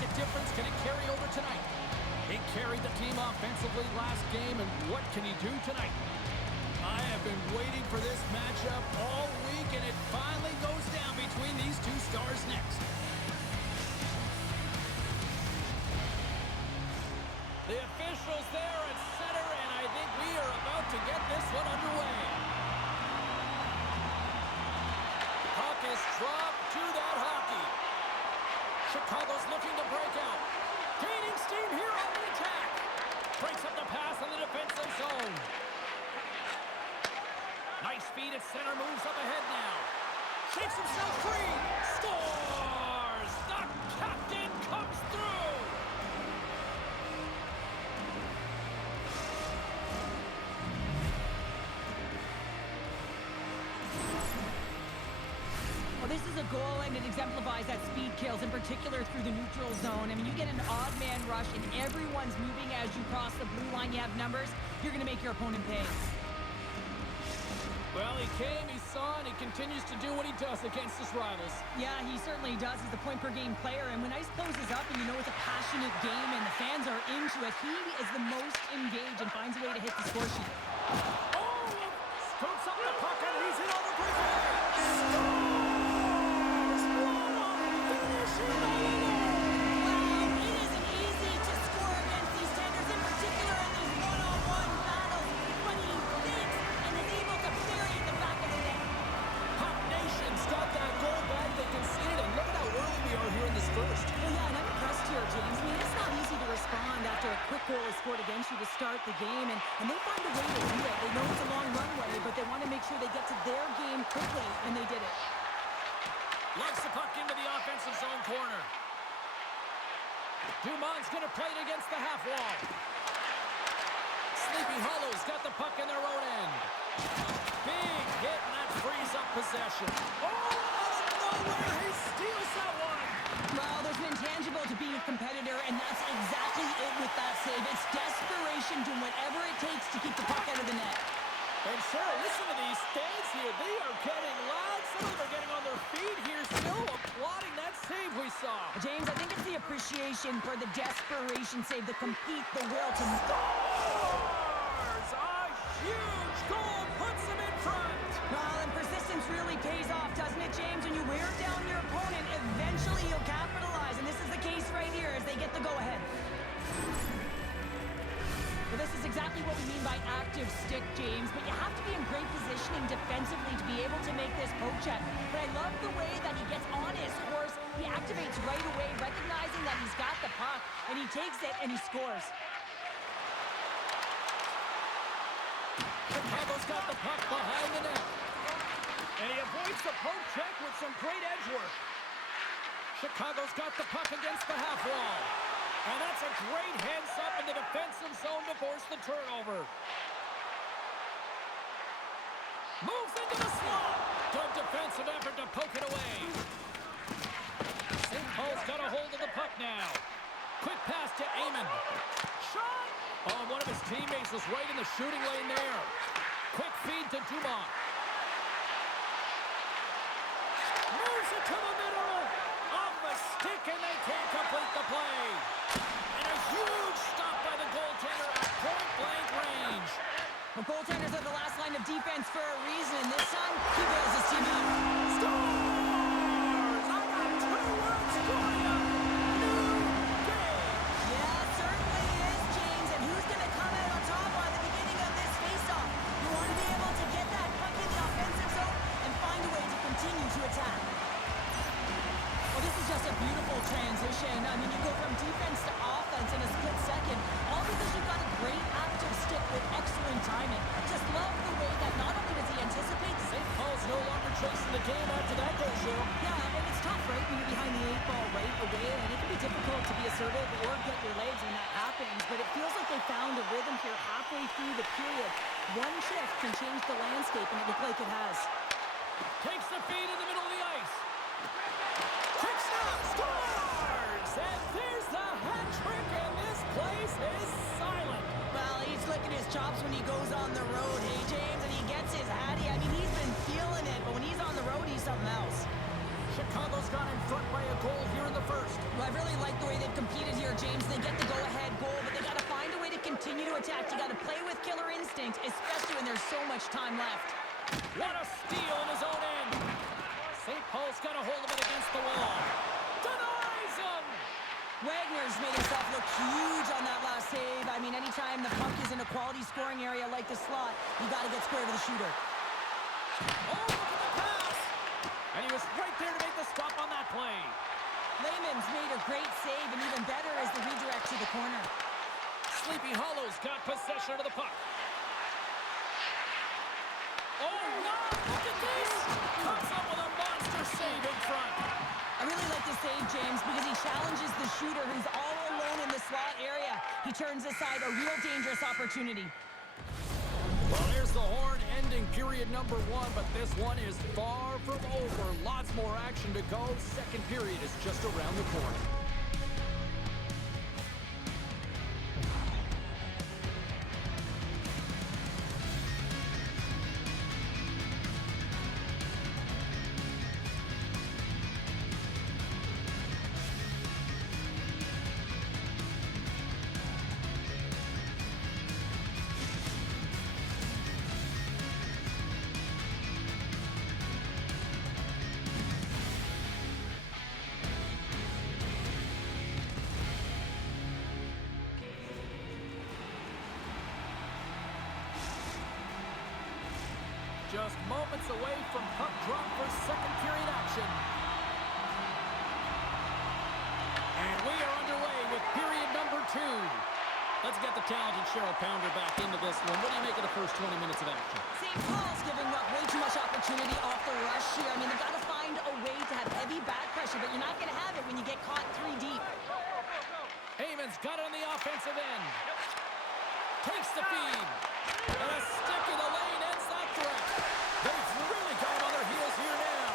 make a difference? Can it carry over tonight? He carried the team offensively last game, and what can he do tonight? I have been waiting for this matchup all week, and it finally goes down between these two stars next. The officials there at center, and I think we are about to get this one underway. Puck is dropped to that hockey. Chicago's looking to break out. Gaining steam here on the attack. Breaks up the pass in the defensive zone. Nice feed at center, moves up ahead now. Shakes himself free. Scores! The captain comes through! Well, this is a goal, and it exemplifies that speed kills, in particular through the neutral zone. I mean, you get an odd man rush, and everyone's moving as you cross the blue line. You have numbers. You're going to make your opponent pay. Well, he came, he saw, and he continues to do what he does against his rivals. Yeah, he certainly does. He's the point-per-game player, and when ice closes up and you know it's a passionate game and the fans are into it, he is the most engaged and finds a way to hit the score sheet. Oh! Scoops up the puck, and he's in on the breakaway! Scores! What a finishing goal! Wow, it isn't easy to score against these tenders, in particular in these one-on-one battles, but he thinks and is able to bury it in the back of the net. Puck Nation's got that goal back. They conceded, and look at how early we are here in this first. Well, yeah, and I'm impressed here, James. I mean, it's not easy to respond after a quick goal is scored against you to start the game, and they find a way to do it. They know it's a long runway, but they want to make sure they get to their game quickly, and they did it. Loves the puck into the offensive zone corner. Dumont's going to play it against the half wall. Sleepy Hollow's got the puck in their own end. Big hit, and that frees up possession. Oh, out of nowhere, he steals that one. Well, there's an intangible to being a competitor, and that's exactly it with that save. It's desperation, doing whatever it takes to keep the puck out of the net. And Cheryl, listen to these stands here. They are getting loud. Some of them are getting on their feet here, still applauding that save we saw. James, I think it's the appreciation for the desperation save, the compete, the will to... Scores! A huge goal puts them in front. Well, and persistence really pays off, doesn't it, James? When you wear down your opponent, eventually you'll capitalize. And this is the case right here as they get the go-ahead. Well, this is exactly what we mean by active stick, James, but you have to be in great positioning defensively to be able to make this poke check. But I love the way that he gets on his horse. He activates right away, recognizing that he's got the puck, and he takes it and he scores. Chicago's got the puck behind the net. And he avoids the poke check with some great edge work. Chicago's got the puck against the half wall. And that's a great heads-up in the defensive zone to force the turnover. Moves into the slot. Good defensive effort to poke it away. St. Paul's got a hold of the puck now. Quick pass to Amon. Shot! Oh, one of his teammates was right in the shooting lane there. Quick feed to Dumont. Moves it to the middle. Off a stick, and they can't complete the play. And a huge stop by the goaltender at point-blank range. Well, goaltenders are the last line of defense for a reason. This time, he bails his team out. Scores! I got two words for you. New game. Yeah, it certainly is, James. And who's going to come out on top on the beginning of this face-off? You want to be able to get that puck in the offensive zone and find a way to continue to attack. Well, this is just a beautiful transition. I mean, you go from defense to offense in a split second, all because you've got a great active stick with excellent timing. Just love the way that not only does he anticipate... St. Paul's no longer chasing the game after that goal, Cheryl. Yeah, and it's tough, right, when you're behind the 8-ball right away, and it can be difficult to be assertive or get your legs when that happens, but it feels like they found a rhythm here halfway through the period. One shift can change the landscape, and it looks like it has. Takes the feed in the middle of the ice. Quick stop, scores! And there's the hat trick, and this place is silent. Well, he's licking his chops when he goes on the road, hey, James, and he gets his hattie. I mean, he's been feeling it, but when he's on the road, he's something else. Chicago's got in front by a goal here in the first. Well, I really like the way they've continue to attack. You got to play with killer instinct, especially when there's so much time left. What a steal in his own end. St. Paul's got a hold of it against the wall. Denies him! Wagner's made himself look huge on that last save. I mean, anytime the puck is in a quality scoring area like the slot, you got to get square to the shooter. Oh, look at the pass! And he was right there to make the stop on that play. Lehman's made a great save, and even better is the redirect to the corner. Sleepy Hollow's got possession of the puck. Oh, no! Look at this! Comes up with a monster save in front. I really like the save, James, because he challenges the shooter who's all alone in the slot area. He turns aside a real dangerous opportunity. Well, there's the horn ending period number 1, but this one is far from over. Lots more action to go. Second period is just around the corner. Just moments away from puck drop for second period action. And we are underway with period number 2. Let's get the talented Cheryl Pounder back into this one. What do you make of the first 20 minutes of action? St. Paul's giving up way too much opportunity off the rush here. I mean, they've got to find a way to have heavy back pressure, but you're not going to have it when you get caught 3 deep. Heyman's got it on the offensive end. Takes the feed. And a stick in the lane ends that threat. They've really got him on their heels here now.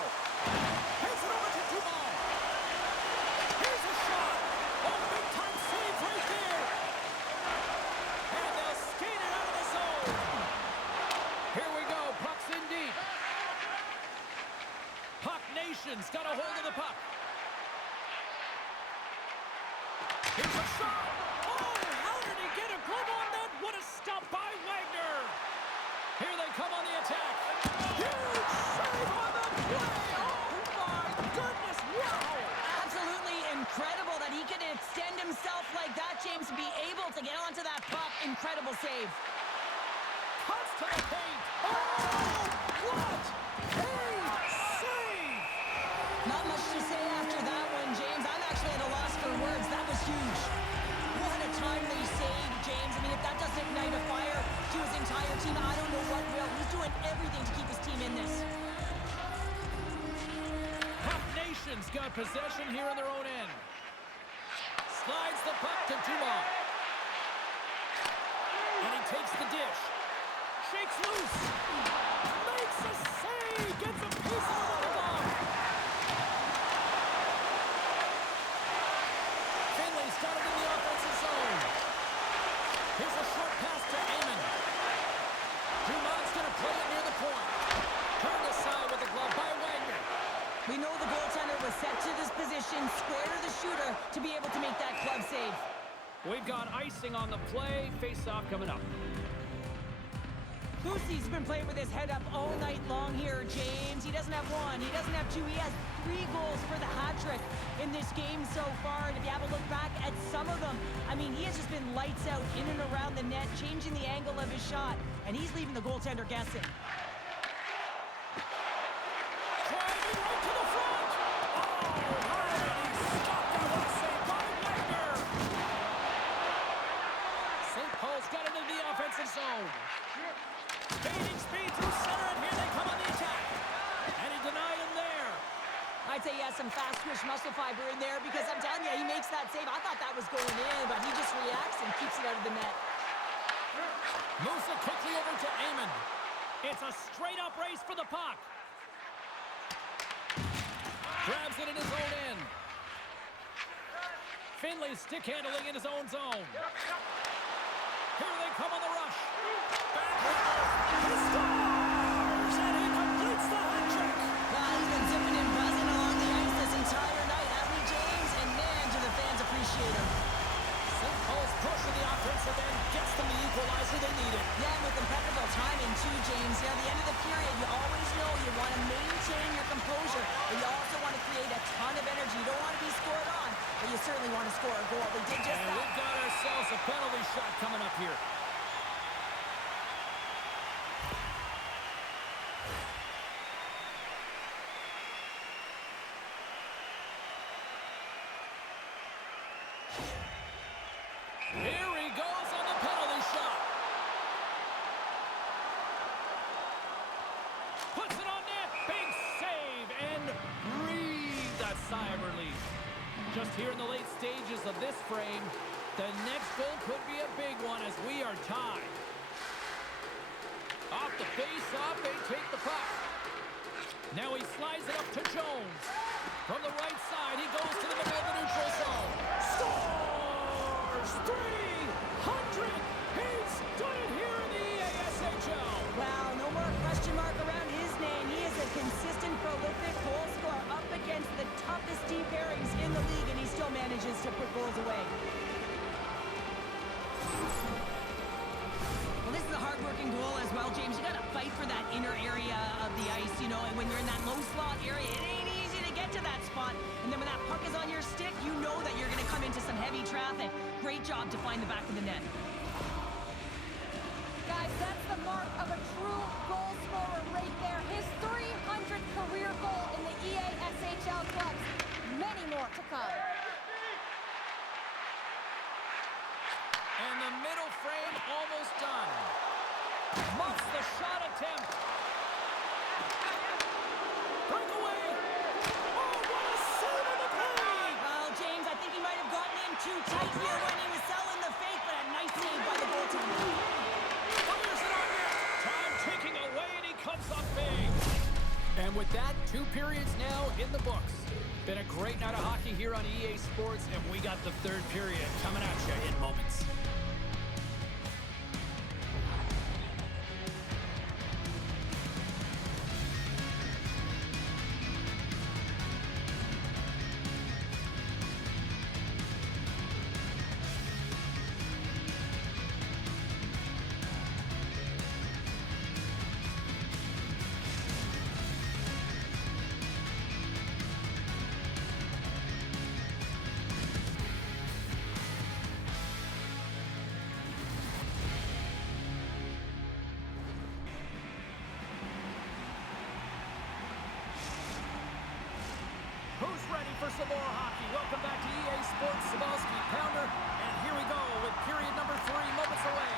Here's it over to Dumont. Here's a shot. Oh, big-time save right there. And they'll skate it out of the zone. Here we go. Puck's in deep. Puck Nation's got a hold of the puck. Here's a shot. Oh, how did he get a glove on that? What a stop by Wagner. Here they come on the attack. Huge save on the play. Oh, my goodness. Wow. Absolutely incredible that he can extend himself like that, James, to be able to get onto that puck. Incredible save. Cuts to the paint. Oh, what a save. Not much to say after that one, James. I'm actually at a loss for words. That was huge. What a timely save, James. I mean, if that doesn't ignite a fire to his entire team, I don't know what will. He's doing everything to keep his team in this. Puck Nation's got possession here in their own end. Slides the puck to Dumont. And he takes the dish. Shakes loose. Makes a save. Gets a piece of the ball. Finley's got it in the offensive zone. Here's a short pass to Amon. Dumont's going to play it near the point. Turned aside with the glove by Wagner. We know the goaltender was set to this position, square to the shooter, to be able to make that glove save. We've got icing on the play. Face-off coming up. Boosie's been playing with his head up all night long here, James. He doesn't have 1, he doesn't have 2, he has 3 goals for the hat-trick in this game so far. And if you have a look back at some of them, I mean, he has just been lights out in and around the net, changing the angle of his shot, and he's leaving the goaltender guessing. Driving right to the front. Oh, and he stopped that one save by Wagner. St. Paul's got it into the offensive zone. Gaining speed through center, and here they come on the attack. And he denied him there. I'd say he has some fast twitch muscle fiber in there, because I'm telling you, he makes that save. I thought that was going in, but he just reacts and keeps it out of the net. Moves it quickly over to Amon. It's a straight-up race for the puck. Grabs it in his own end. Finley stick handling in his own zone. Here they come on the rush. He scores! And he completes the hat trick. Well, he's been zipping and buzzing along the ice this entire night, hasn't he, James? And man, do the fans appreciate him. St. Paul's push in the offensive end gets the Here he goes on the penalty shot. Puts it on net. Big save and breathe a sigh of relief. Just here in the late stages of this frame, the next goal could be a big one as we are tied. Off the face-off, they take the puck. Now he slides it up to Jones. From the right side, he goes to the middle of the neutral zone. Scores! 300! He's done it here in the EASHL. Wow, no more question mark around his name. He is a consistent, prolific goal scorer up against the toughest deep pairings in the league, and he still manages to put goals away. Well, this is a hard-working goal as well, James. You got to fight for that inner area of the ice, you know, and when you're in that low slot area, it ain't easy to get to that spot. And then when that puck is on your stick, you know that you're going to come into some heavy traffic. Great job to find the back of the net. Guys, that's the mark of a true goal scorer right there. His 300th career goal in the EASHL clubs. Many more to come. And the middle frame almost done. Muffs the shot attempt. Breakaway. Oh, what a save on the play! Well, James, I think he might have gotten in too tight here when he was selling the fake, but a nice save by the goaltender. Fires it on net. Time ticking away, and he comes up big. And with that, 2 periods now in the books. Been a great night of hockey here on EA Sports, and we got the 3rd period coming at you in moments. Who's ready for some more hockey? Welcome back to EA Sports Sabalski Pounder. And here we go with period number 3 moments away.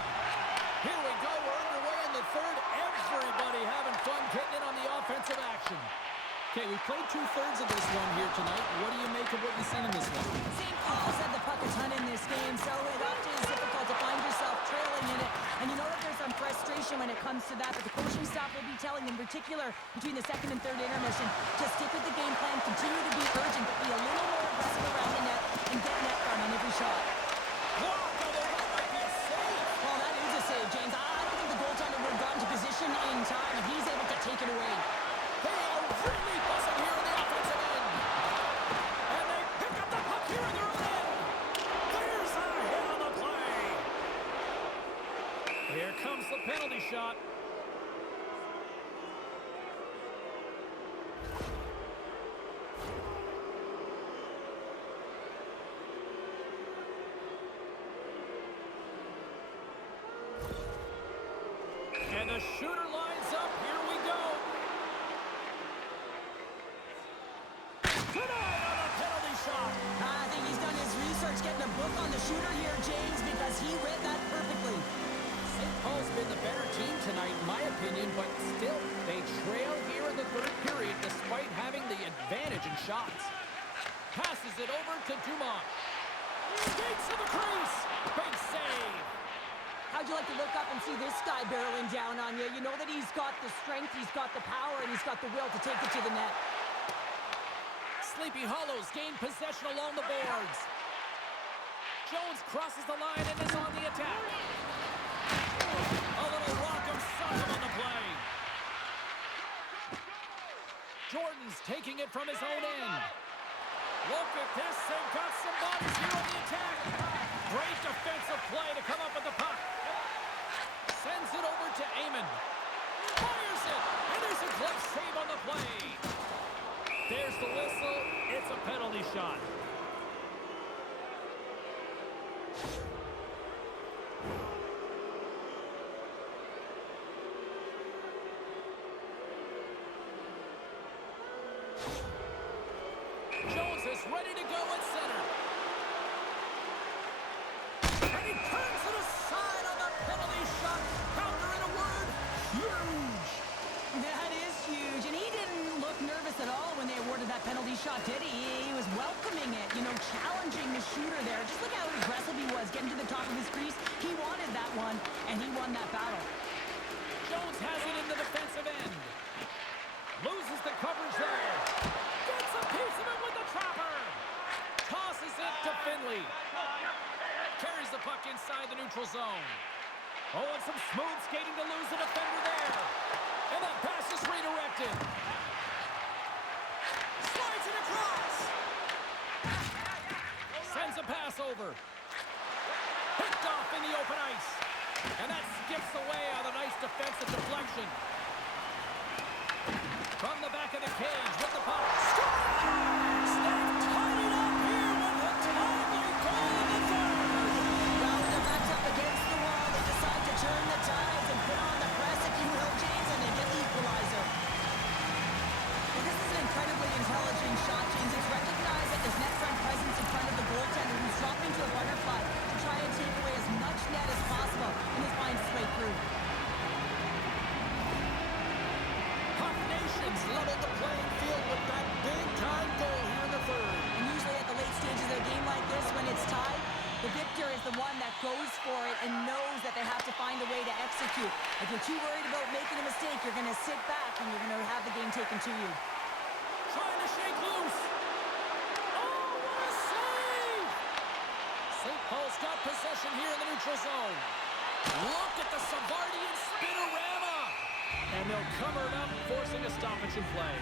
Here we go. We're underway in the 3rd. Everybody having fun getting in on the offensive action. Okay, we played 2/3 of this one here tonight. What do you make of what you've seen in this one? St. Paul's had the puck a ton in this game, so it often is difficult to find yourself trailing in it. And you know that there's some frustration when it comes to that, but the coaching staff will be telling, in particular, between the 2nd and 3rd intermission, to stick with the game plan, continue to be urgent, but be a little more aggressive around the net, and get net front on every shot. Wow, that might be a save. Well, that is a save, James. I don't think the goaltender would have gotten to position in time, and he's able to take it away. They are really buzzing here in the offensive end. And they pick up the puck here in their own end. There's a hit on the play. Here comes the penalty shot. And the shooter lines up. Here we go. Tonight on a penalty shot. I think he's done his research getting a book on the shooter here, James, because he read that perfectly. St. Paul's been the better team tonight, in my opinion, but still, they trail here in the 3rd period despite having the advantage in shots. Passes it over to Dumont. Skates to the crease. Big save. How'd you like to look up and see this guy barreling down on you? You know that he's got the strength, he's got the power, and he's got the will to take it to the net. Sleepy Hollows gain possession along the boards. Jones crosses the line and is on the attack. A little rock'em sock'em on the play. Jordan's taking it from his own end. Look at this, they've got some bodies here on the attack. Great defensive play to come up with the puck. Sends it over to Amon. Fires it, and there's a glove save on the play. There's the whistle. It's a penalty shot. Jones is ready to go at center. And he turns it aside on the penalty shot. Counter in a word, huge. That is huge, and he didn't look nervous at all when they awarded that penalty shot, did he? He was welcoming it, you know, challenging the shooter there. Just look how aggressive he was, getting to the top of his crease. He wanted that one, and he won that battle. Jones has it in the defensive end. Loses the coverage there. Gets a piece of it with the trapper. Tosses it to Finley. Carries the puck inside the neutral zone. Oh, and some smooth skating to lose the defender there. And that pass is redirected. Slides it across. Sends a pass over. Picked off in the open ice. And that skips away on a nice defensive deflection. From the back of the cage with the puck. Scores! They've tied it up here with a timely goal in the third. Well, when they're backed up against the wall, they decide to turn the tides and put on the press, if you will, James, and they get the equalizer. Well, this is an incredibly intelligent shot, James. It's recognized that there's net front presence in front of the goaltender, who's dropping to a butterfly to try and take away as much net as possible, and he finds his way through. Puck Nations leveled the playing field with that big-time goal here in the third. And usually at the late stages of a game like this, when it's tied, the victor is the one that goes for it and knows that they have to find a way to execute. If you're too worried about making a mistake, you're going to sit back and you're going to have the game taken to you. Trying to shake loose. Oh, what a save! St. Paul's got possession here in the neutral zone. Look at the Savardian spinorama. And they'll cover it up, forcing a stoppage in play.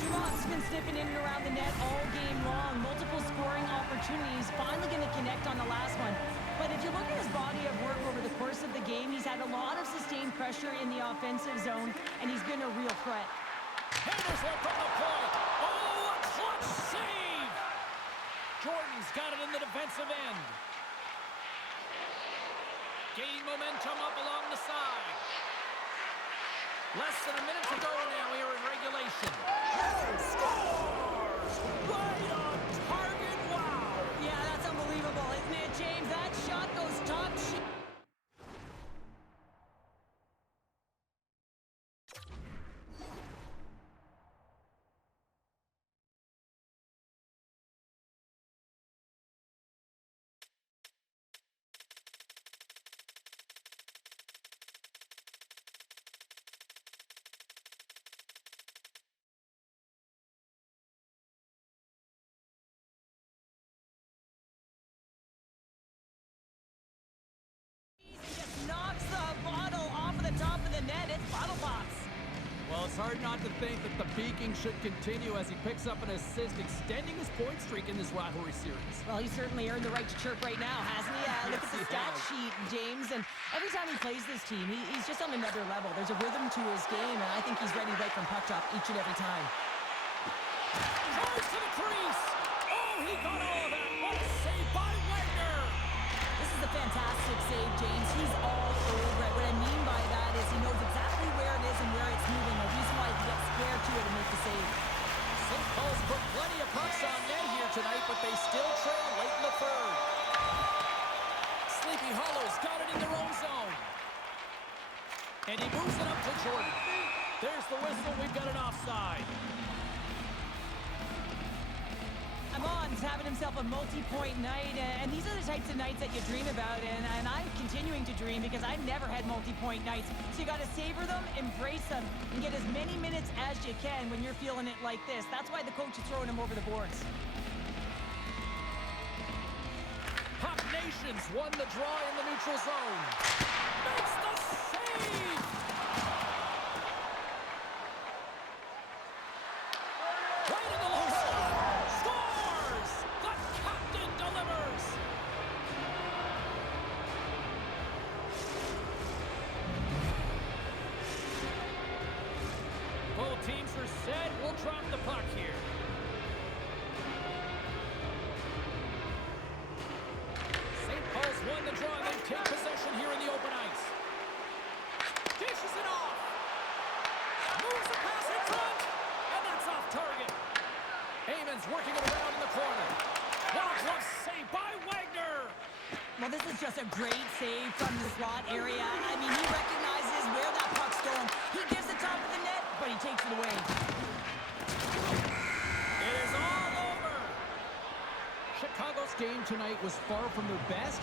Dumont's been sniffing in and around the net all game long. Multiple scoring opportunities. Finally going to connect on the last one. But if you look at his body of work over the course of the game, he's had a lot of sustained pressure in the offensive zone, and he's been a real threat. Hammers it from the point. Oh, a clutch save! Jordan's got it in the defensive end. Gaining momentum up along the side. Less than a minute to go now here in regulation. Oh, scores! Right on target, wow! Yeah, that's unbelievable, isn't it, James? That shot goes top. Knocks the bottle off of the top of the net. It's bottle pops. Well, it's hard not to think that the peaking should continue as he picks up an assist, extending his point streak in this rivalry series. Well, he certainly earned the right to chirp right now, hasn't he? Look at the stat sheet, James. And every time he plays this team, he's just on another level. There's a rhythm to his game, and I think he's ready right from puck drop each and every time. Charge to the crease. Oh, he got all of that. What a save by Wagner. This is a fantastic save, James. He's all over it. What I mean by that is he knows exactly where it is and where it's moving. The reason why he can get square to it and make the save. St. Paul's put plenty of pucks on net here tonight, but they still trail late in the third. Sleepy Hollow's got it in their own zone. And he moves it up to Jordan. There's the whistle. We've got an offside. Amon's having himself a multi-point night, and these are the types of nights that you dream about, and I'm continuing to dream because I've never had multi-point nights. So you got to savor them, embrace them, and get as many minutes as you can when you're feeling it like this. That's why the coach is throwing him over the boards. Puck Nations won the draw in the neutral zone. Makes the save! Right in the low slot. Scores! The captain delivers! Both teams are set. We'll drop the puck here. St. Paul's won the draw. They take possession here in the open ice. Dishes it off. Moves the pass in front. And that's off target. Eamon's working it around in the corner. What a glove save by Wagner. Well, this is just a great save from the slot area. I mean, he recognizes where that puck's going. He gives the top of the net, but he takes it away. It is all over. Chicago's game tonight was far from their best,